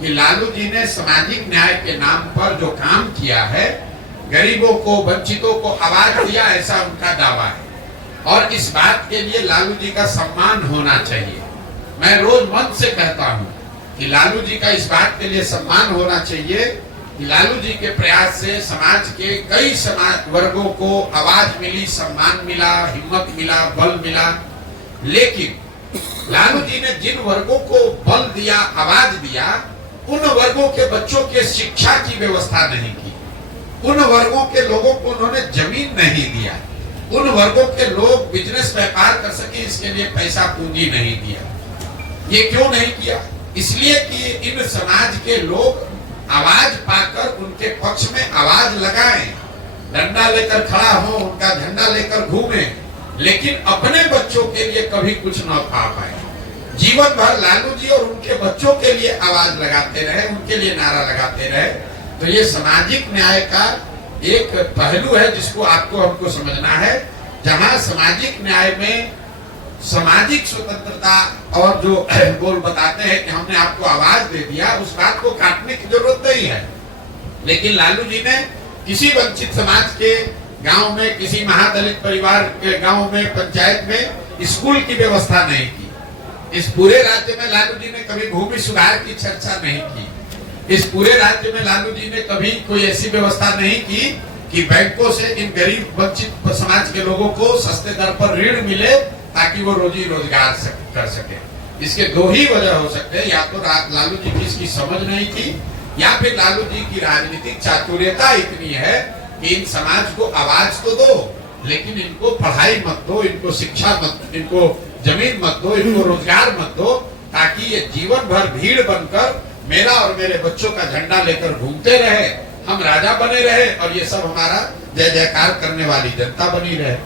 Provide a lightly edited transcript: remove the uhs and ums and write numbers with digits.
कि लालू जी ने सामाजिक न्याय के नाम पर जो काम किया है, गरीबों को, वंचितों को आवाज दिया, ऐसा उनका दावा है। और इस बात के लिए लालू जी का सम्मान होना चाहिए। मैं रोज मन से कहता हूं कि लालू जी का इस बात के लिए सम्मान होना चाहिए कि लालू जी के प्रयास से समाज के कई समाज वर्गों को आवाज मिली, सम्मान मिला, हिम्मत मिला, बल मिला। लेकिन लालू जी ने जिन वर्गों को बल दिया, आवाज दिया, उन वर्गों के बच्चों के शिक्षा की व्यवस्था नहीं की, उन वर्गों के लोगों को उन्होंने जमीन नहीं दिया, उन वर्गों के लोग बिजनेस व्यापार कर सके इसके लिए पैसा पूंजी नहीं दिया। ये क्यों नहीं किया? इसलिए कि इन समाज के लोग आवाज पाकर उनके पक्ष में आवाज लगाएं, डंडा लेकर खड़ा हो, उनका झंडा लेकर घूमे, लेकिन अपने बच्चों के लिए कभी कुछ न पा पाए। जीवन भर लालू जी और उनके बच्चों के लिए आवाज लगाते रहे, उनके लिए नारा लगाते रहे। तो ये सामाजिक न्याय का एक पहलू है जिसको आपको हमको समझना है। जहां सामाजिक न्याय में सामाजिक स्वतंत्रता और जो बोल बताते हैं कि हमने आपको आवाज दे दिया, उस बात को काटने की जरूरत नहीं है। लेकिन लालू जी ने किसी वंचित समाज के गांव में, किसी महादलित परिवार के गांव में, पंचायत में स्कूल की व्यवस्था नहीं की। इस पूरे राज्य में लालू जी ने कभी भूमि सुधार की चर्चा नहीं की। इस पूरे राज्य में लालू जी ने कभी कोई ऐसी व्यवस्था नहीं की कि बैंकों से इन गरीब वंचित समाज के लोगों को सस्ते दर पर ऋण मिले ताकि वो रोजी रोजगार कर सके। इसके दो ही वजह हो सकते हैं, या तो लालू जी की इसकी समझ नहीं थी, या फिर लालू जी की राजनीतिक चातुर्यता इतनी है कि इन समाज को आवाज तो दो, लेकिन इनको पढ़ाई मत दो, इनको शिक्षा मत, इनको जमीन मत दो, इनको रोजगार मत दो, ताकि ये जीवन भर भीड़ बनकर मेरा और मेरे बच्चों का झंडा लेकर घूमते रहे, हम राजा बने रहे और ये सब हमारा जय जयकार करने वाली जनता बनी रहे।